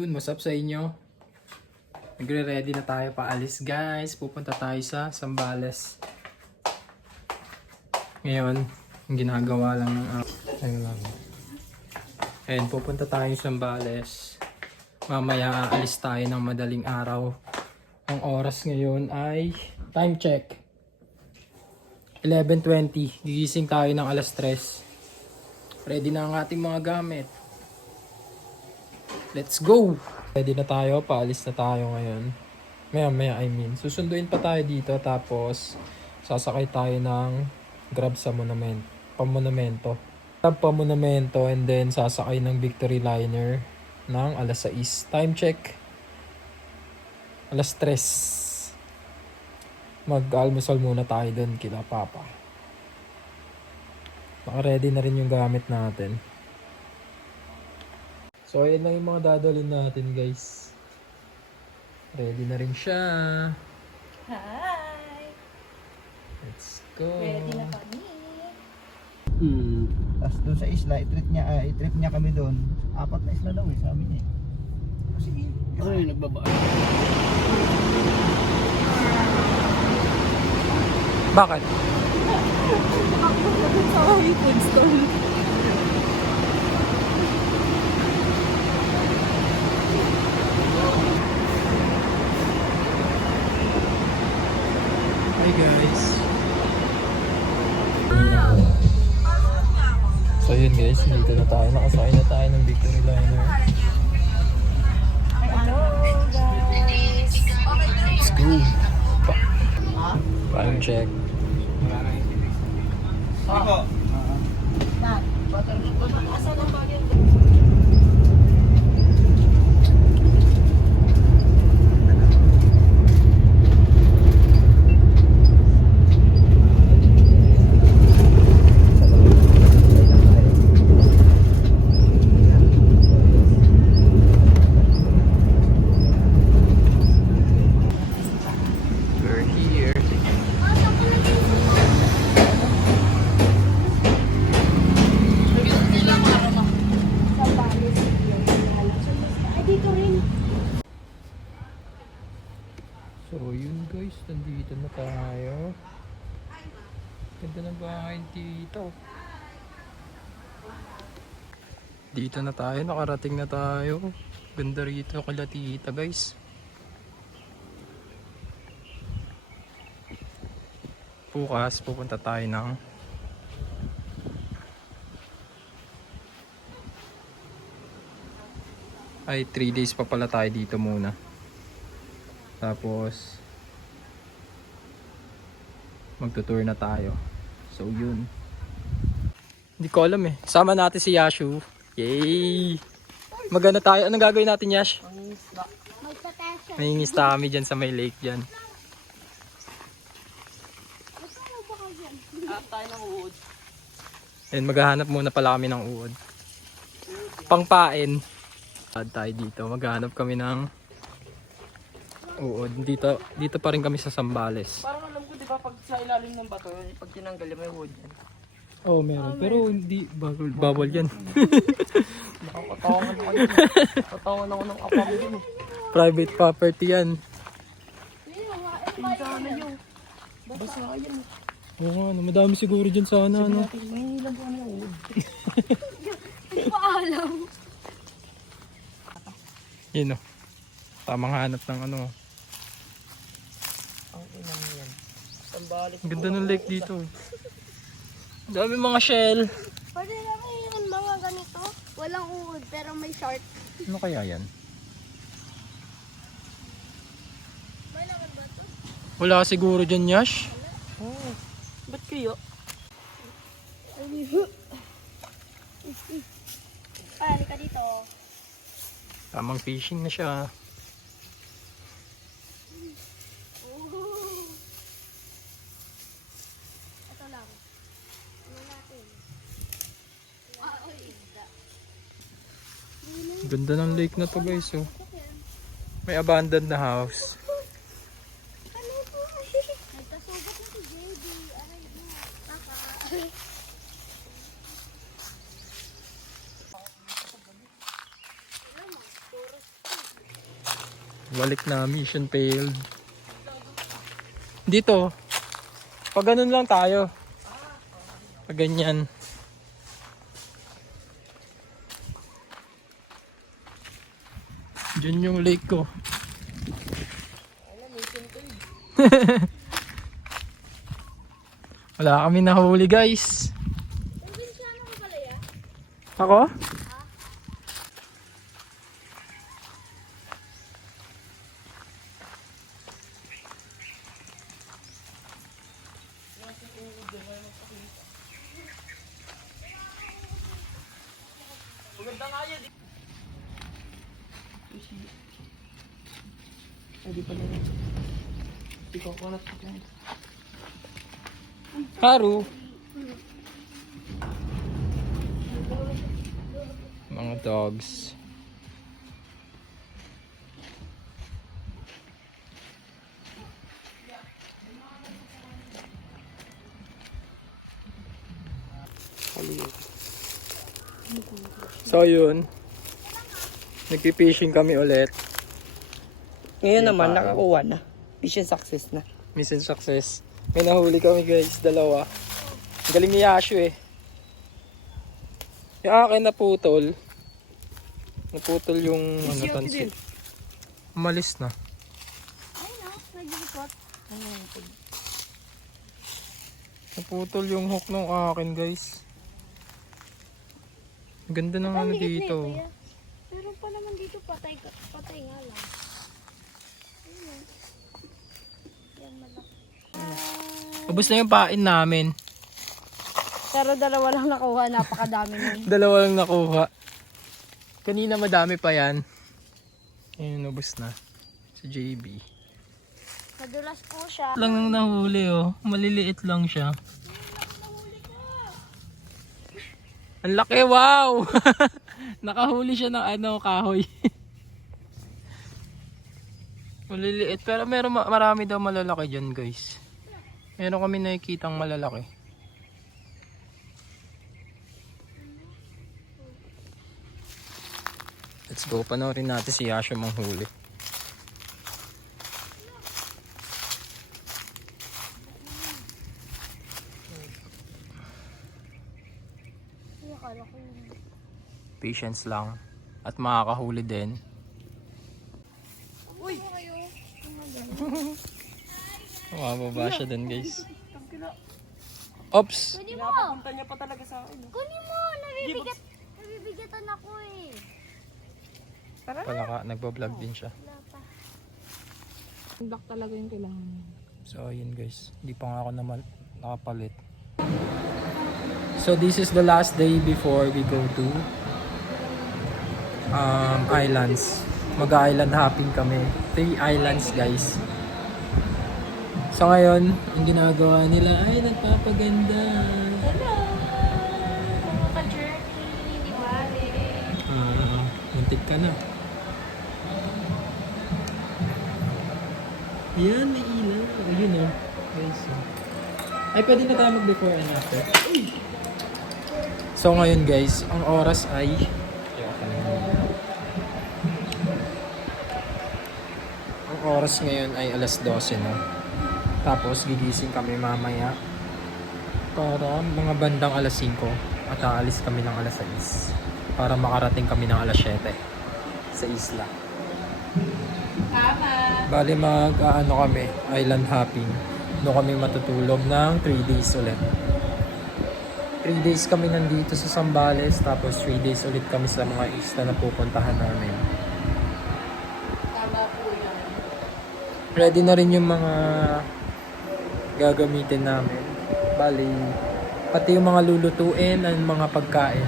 What's up sa inyo? Nagre-ready na tayo paalis guys. Pupunta tayo sa Zambales. Ngayon, yung ginagawa lang ng ayun lang. Ayun, pupunta tayo sa Zambales. Mamaya aalis tayo ng madaling araw. Ang oras ngayon ay time check 11:20. Gigising tayo ng alas 3. Ready na ang ating mga gamit. Let's go! Ready na tayo, paalis na tayo ngayon. Maya susunduin pa tayo dito tapos sasakay tayo ng Grab sa Pamonumento. Grab Pamonumento and then sasakay ng Victory Liner ng alas 6. Time check alas 3. Mag-almusal muna tayo doon kila Papa. Naka-ready na rin yung gamit natin. So, ayan lang yung mga dadalhin natin, guys. Ready na rin siya. Hi! Let's go. Ready na kami. Tapos doon sa isla, i-trip niya kami doon. 4 na isla daw sabi niya. Sige. Ay, nagbaba. Bakit? Sa food stall. Hi guys. So yun guys, dito na tayo. Nakasakay na tayo ng Victory Liner. Hello guys! Let's go. Time check. Ako. Asan ang bagay? We're here. Ay, dito rin. So yun guys, nandito na tayo. Ganda ng bahay dito. Dito na tayo, nakarating na tayo. Ganda rito kala tita guys. Bukas pupunta tayo ng ay 3 days pa pala tayo dito muna. Tapos magtutour na tayo. So yun. Hindi ko alam eh. Sama natin si Yashu. Yay! Magana tayo. Anong gagawin natin, Yash? Mangingisda kami dyan sa may lake dyan. Tayo ng uod. And maghahanap muna pala kami ng uod. Pangpain. Tayo dito. Maghahanap kami ng uod. Dito pa rin kami sa Zambales. Parang alam ko, di ba, pag sa ilalim ng bato, pag tinanggal may uod yan. Oh, meron. Pero hindi. Bawal yan. Nakakatawan ako yun. Katawan ako ng apam din eh. Private property yan. Sana yun. Basta yan. Oo nga, no, madami siguro dyan sana. Ano? May ilan po ano yung uod. Hindi ko alam. Yun o. Tamang hanap ng ano. Ang ina mo yan. Sambalik. Ang ganda ng lake dito. Dami mga shell. Pwede lang yun mga ganito. Walang uod pero may short. Ano kaya yan? May laman ba ito? Wala siguro dyan, Yash. Oh, ba't kayo? Pali ka dito. Tamang fishing na siya. Ito lang. Ano natin? Isda. Ganda ng lake na to guys. Oh. May abandoned na house. Ano po? Nagkasugat na si JD. Aray mo. Kaka. Balik na, mission failed. Dito, pag ganun lang tayo. Pag ganyan. Diyan yung lake ko. Wala kami nahuli guys. Ako? Haru. Mga dogs. So yun. Nagpi-fishing kami ulit. Ngayon naman, nakakuha na. Mission success na. Mission success. May nahuli kami guys, dalawa. Ang galing ni Yashu eh. Yung akin naputol. Naputol yung ano, tansit. Umalis na. Ay no, nag-ikot. Naputol yung hook ng akin guys. Ang ganda ng ano dito. Meron pa naman dito patay nga lang. Ayun. Yan malaki. Ubus na yung pain namin. Pero dalawa lang nakuha, napakadami nun. Dalawa lang nakuha. Kanina madami pa yan. Ayun, ubus na. Sa JB. Madulas po siya. Lang ang nahuli oh. Maliliit lang siya. Ang laki, wow! Nakahuli siya ng ano, kahoy. Maliliit, pero meron marami daw malalaki dyan guys. Meron kami nakikitang malalaki. Let's go, panoorin natin si Yasha manghuli. Patience lang. At makakahuli din. Uy! Mababa siya din guys. Ops! Kunin mo! Napapunta niya pa talaga sa akin. Kunin mo! Nabibigatan ako eh. Palaka, nagbablog din siya. Wala pa. Lock talaga yung kailangan niya. So ayun guys, hindi pa nga ako naman nakapalit. So this is the last day before we go to islands. Mag-island hopping kami. 3 islands guys. So ngayon, ang ginagawa nila ay nagpapaganda. Hello! Mga ka-journey, di ba? Muntik ka na. Yan, may ilaw. Ayun o. Guys. Ay, pwede na tayo mag-before and after. So ngayon guys, ang oras ay oras ngayon ay alas 12 na. Tapos gigising kami mamaya para mga bandang alas 5 at aalis kami ng alas 6 para makarating kami ng alas 7 sa isla. Bali mag-ano kami, island hopping. Doon kami matutulog ng 3 days ulit. 3 days kami nandito sa Zambales, tapos 3 days ulit kami sa mga isla na pupuntahan namin. Ready na rin yung mga gagamitin namin. Bali, pati yung mga lulutuin at mga pagkain.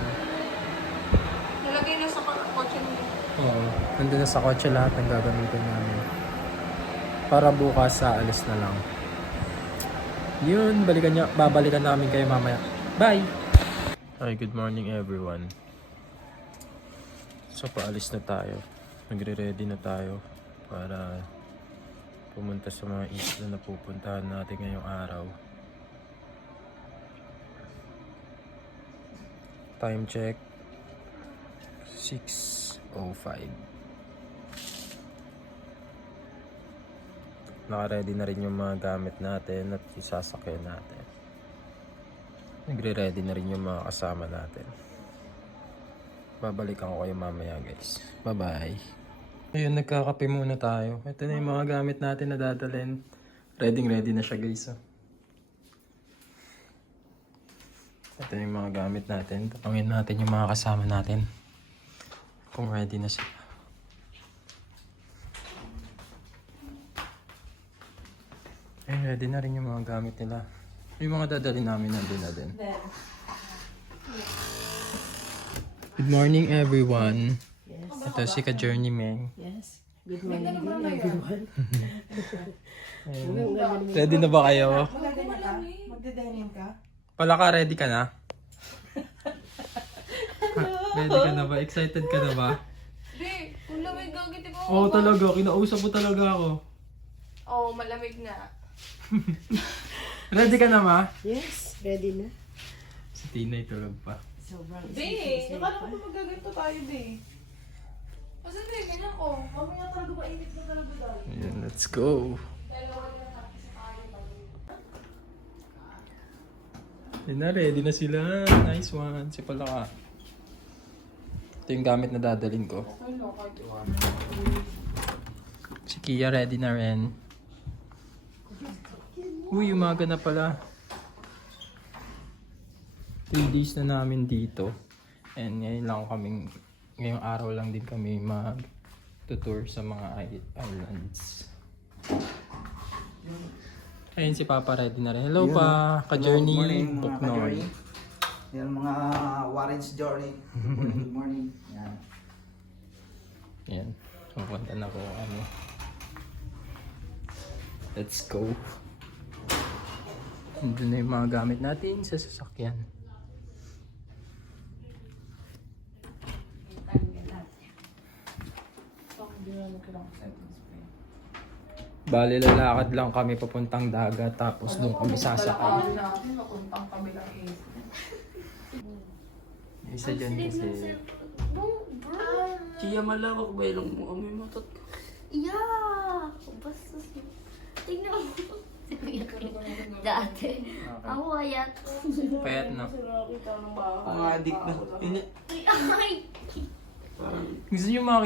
Nalagay na sa kotse mo. Oo, nandun na sa kotse lahat ng gagamitin namin. Para bukas alis na lang. Yun, babalikan namin kayo mamaya. Bye! Hi, good morning everyone. So, paalis na tayo. Nagre-ready na tayo para pumunta sa mga isla na pupuntahan natin ngayong araw. Time check 6:05. Naka-ready na rin yung mga gamit natin at yung sasakyan natin. Nagre-ready na rin yung mga kasama natin. Babalikan ko kayo mamaya guys. Bye-bye. Ayun, nagkakape muna tayo. Ito na yung mga gamit natin na dadalhin. Ready na siya guys. Oh. Ito yung mga gamit natin. Tapangin natin yung mga kasama natin. Kung ready na sila. Eh, ready na rin yung mga gamit nila. Yung mga dadalhin namin nandun na din. Good morning everyone. Ito si Ka-Journeyman. Yes. Good morning everyone. Ready na ba kayo? Magde-denim ka? Palaka, ready ka na? Ready ka na ba? Excited ka na ba? Di, kung lamig gagit ko. Oo talaga, kinausap mo talaga ako. Oo, malamig na. Ready ka na ma? Yes, ready na. Si Tinay tulog pa. Sobrang Di, nakala ko magaganto tayo, di. Kasi di, ganyan ko. Mamaya talaga mainit na talaga tayo. Ayan, let's go. Yun na, ready na sila. Nice one. Si Palaka. Ito yung gamit na dadalhin ko. Si Kia ready na rin. Uy, umaga na pala. 3 days na namin dito. And ngayong araw lang din kami mag-tour sa mga islands. Ayun si Papa ready na rin. Hello Ayun, pa, Ka-Journey. Morning, mga Buknoy. ka-journey. Yan mga Warren's Journey. Good morning. Yan. Yan. Pupunta na ko Let's go. Nandun na yung mga gamit natin sa sasakyan. Bale, lalakad lang kami papuntang dagat tapos doon kami sasakay. natin, mapuntang kami lang Isa dyan kasi Chia malawak ba ilong mo? May matot ka. Yeah! Basta tingnan mo. Dati. Ako ayat. payat na. Mga adik na. Ay! Gusto nyo makita